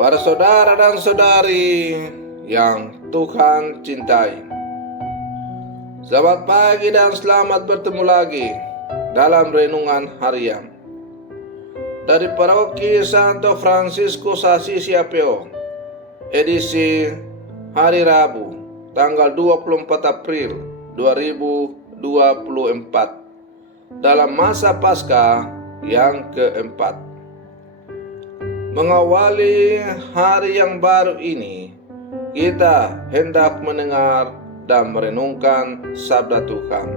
Para saudara dan saudari yang Tuhan cintai, selamat pagi dan selamat bertemu lagi dalam renungan harian dari Paroki Santo Fransiskus Assisi Apeo, edisi hari Rabu, tanggal 24 April 2024, dalam masa Paskah yang keempat. Mengawali hari yang baru ini, kita hendak mendengar dan merenungkan sabda Tuhan.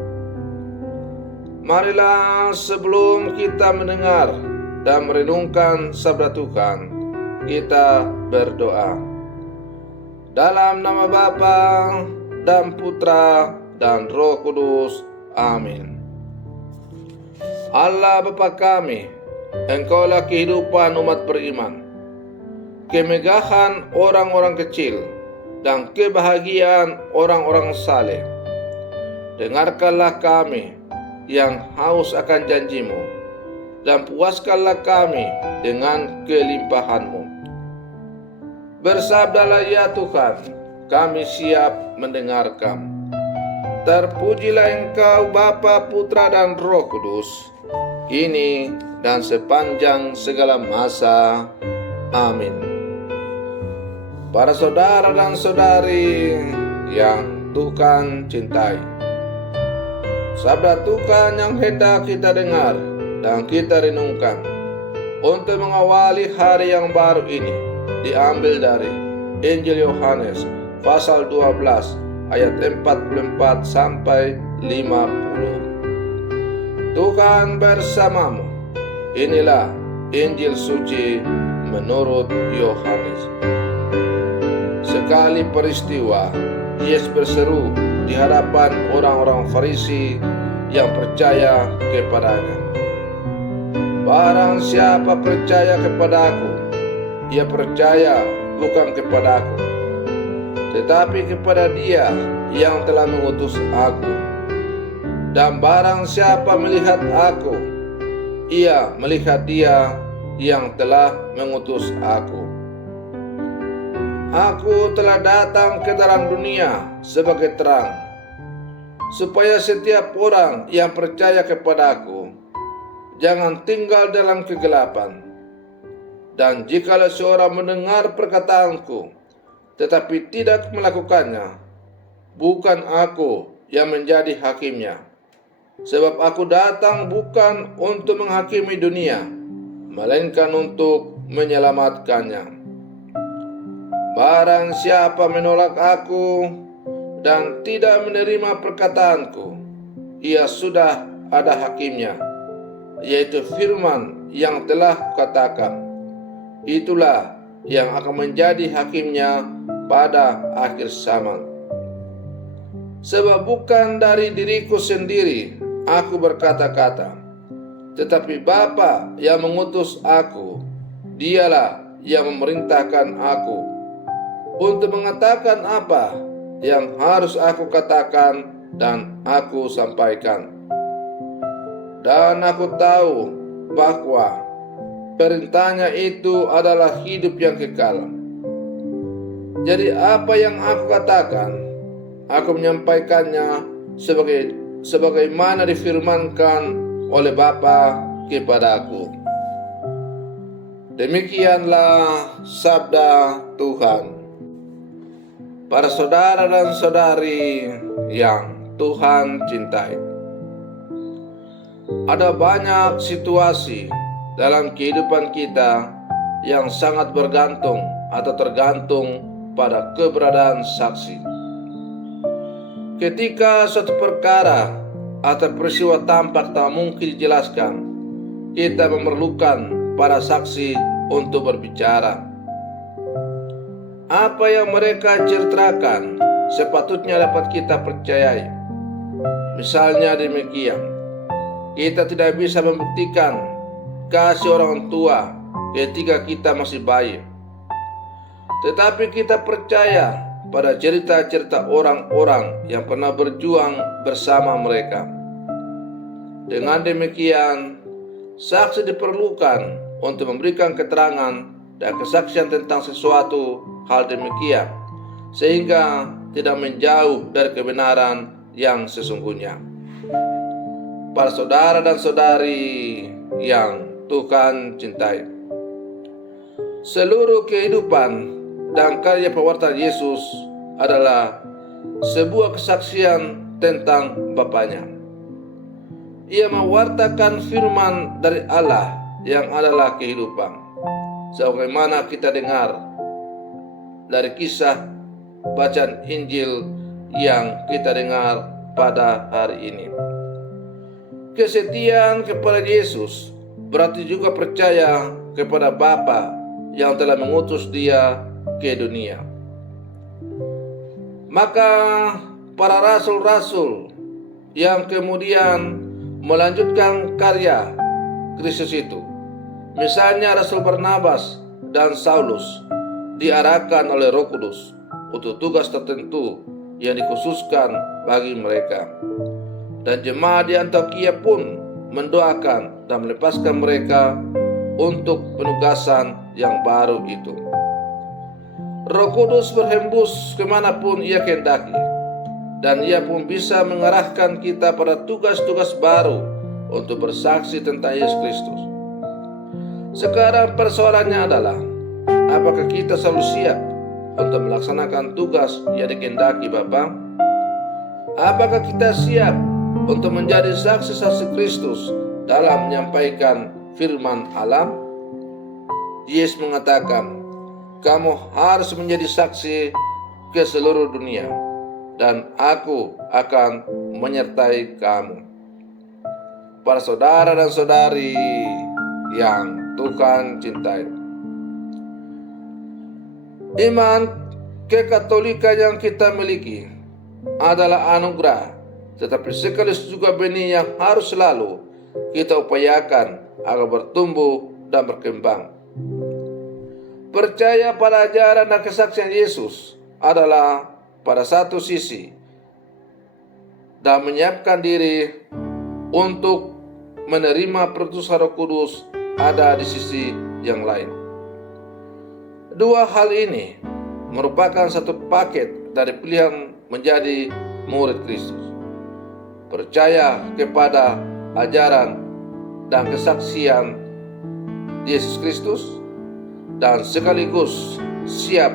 Marilah sebelum kita mendengar dan merenungkan sabda Tuhan, kita berdoa. Dalam nama Bapa dan Putra dan Roh Kudus. Amin. Allah Bapa kami, Engkaulah kehidupan umat beriman, kemegahan orang-orang kecil, dan kebahagiaan orang-orang saleh. Dengarkanlah kami yang haus akan janji-Mu, dan puaskanlah kami dengan kelimpahan-Mu. Bersabdalah ya Tuhan, kami siap mendengarkan. Terpujilah Engkau Bapa, Putra, dan Roh Kudus, kini dan sepanjang segala masa. Amin. Para saudara dan saudari yang Tuhan cintai, sabda Tuhan yang hendak kita dengar dan kita renungkan untuk mengawali hari yang baru ini diambil dari Injil Yohanes pasal 12 ayat 44 sampai 50. Tuhan bersamamu. Inilah Injil suci menurut Yohanes. Sekali peristiwa, Yesus berseru di hadapan orang-orang Farisi yang percaya kepadanya. Barang siapa percaya kepadaku, ia percaya bukan kepadaku, tetapi kepada Dia yang telah mengutus aku. Dan barang siapa melihat aku, ia melihat Dia yang telah mengutus aku. Aku telah datang ke dalam dunia sebagai terang, supaya setiap orang yang percaya kepadaku jangan tinggal dalam kegelapan. Dan jikalau seorang mendengar perkataanku tetapi tidak melakukannya, bukan aku yang menjadi hakimnya. Sebab aku datang bukan untuk menghakimi dunia, melainkan untuk menyelamatkannya. Barang siapa menolak aku dan tidak menerima perkataanku, ia sudah ada hakimnya, yaitu firman yang telah kukatakan. Itulah yang akan menjadi hakimnya pada akhir zaman. Sebab bukan dari diriku sendiri aku berkata-kata, tetapi Bapa yang mengutus aku, Dialah yang memerintahkan aku untuk mengatakan apa yang harus aku katakan dan aku sampaikan. Dan aku tahu bahwa perintahnya itu adalah hidup yang kekal. Jadi apa yang aku katakan, aku menyampaikannya sebagaimana difirmankan oleh Bapa kepadaku. Demikianlah sabda Tuhan. Para saudara dan saudari yang Tuhan cintai, ada banyak situasi dalam kehidupan kita yang sangat bergantung atau tergantung pada keberadaan saksi. Ketika suatu perkara atau peristiwa tampak tak mungkin dijelaskan, kita memerlukan para saksi untuk berbicara. Apa yang mereka ceritakan sepatutnya dapat kita percayai. Misalnya demikian, kita tidak bisa membuktikan kasih orang tua ketika kita masih bayi, tetapi kita percaya pada cerita-cerita orang-orang yang pernah berjuang bersama mereka. Dengan demikian, saksi diperlukan untuk memberikan keterangan dan kesaksian tentang sesuatu hal demikian, sehingga tidak menjauh dari kebenaran yang sesungguhnya. Para saudara dan saudari yang Tuhan cintai, seluruh kehidupan dan karya pewartaan Yesus adalah sebuah kesaksian tentang Bapanya. Ia mewartakan firman dari Allah yang adalah kehidupan, sebagaimana kita dengar dari kisah bacaan Injil yang kita dengar pada hari ini. Kesetiaan kepada Yesus berarti juga percaya kepada Bapa yang telah mengutus Dia ke dunia. Maka para rasul-rasul yang kemudian melanjutkan karya Kristus itu, misalnya Rasul Barnabas dan Saulus, diarahkan oleh Roh Kudus untuk tugas tertentu yang dikhususkan bagi mereka. Dan jemaat di Antiokhia pun mendoakan dan melepaskan mereka untuk penugasan yang baru itu. Roh Kudus berhembus kemanapun Ia kehendaki, dan Ia pun bisa mengarahkan kita pada tugas-tugas baru untuk bersaksi tentang Yesus Kristus. Sekarang persoalannya adalah, apakah kita selalu siap untuk melaksanakan tugas yang dikehendaki Bapa? Apakah kita siap untuk menjadi saksi-saksi Kristus dalam menyampaikan firman Allah? Yesus mengatakan, kamu harus menjadi saksi ke seluruh dunia, dan aku akan menyertai kamu. Para saudara dan saudari yang Tuhan cintai, iman kekatolikan yang kita miliki adalah anugerah, tetapi sekaligus juga benih yang harus selalu kita upayakan agar bertumbuh dan berkembang. Percaya pada ajaran dan kesaksian Yesus adalah pada satu sisi, dan menyiapkan diri untuk menerima perutusan Roh Kudus ada di sisi yang lain. Dua hal ini merupakan satu paket dari pilihan menjadi murid Kristus. Percaya kepada ajaran dan kesaksian Yesus Kristus, dan sekaligus siap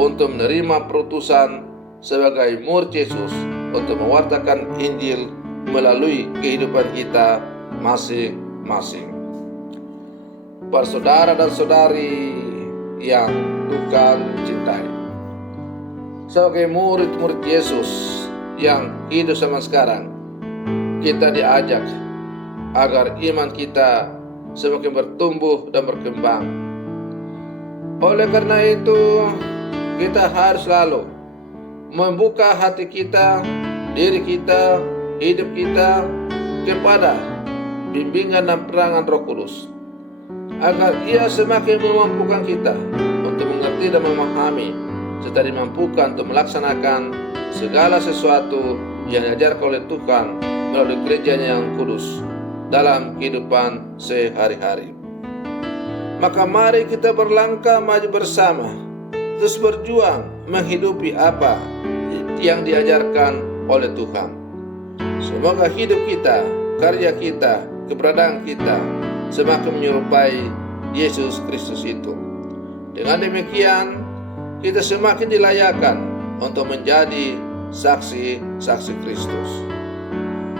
untuk menerima perutusan sebagai murid Yesus untuk mewartakan Injil melalui kehidupan kita masing-masing. Para saudara dan saudari yang Tuhan cintai, sebagai murid-murid Yesus yang hidup zaman sekarang, kita diajak agar iman kita semakin bertumbuh dan berkembang. Oleh karena itu, kita harus selalu membuka hati kita, diri kita, hidup kita kepada bimbingan dan perangan Roh Kudus, agar Ia semakin memampukan kita untuk mengerti dan memahami, serta dimampukan untuk melaksanakan segala sesuatu yang diajarkan oleh Tuhan melalui gereja-Nya yang kudus dalam kehidupan sehari-hari. Maka mari kita berlangkah maju bersama, terus berjuang menghidupi apa yang diajarkan oleh Tuhan. Semoga hidup kita, karya kita, keberadaan kita semakin menyerupai Yesus Kristus itu. Dengan demikian, kita semakin dilayakkan untuk menjadi saksi-saksi Kristus.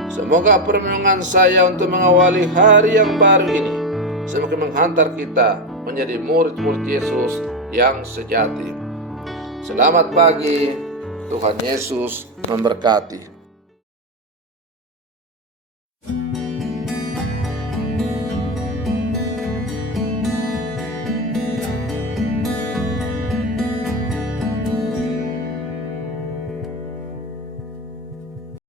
Semoga permohonan saya untuk mengawali hari yang baru ini semakin menghantar kita menjadi murid-murid Yesus yang sejati. Selamat pagi, Tuhan Yesus memberkati.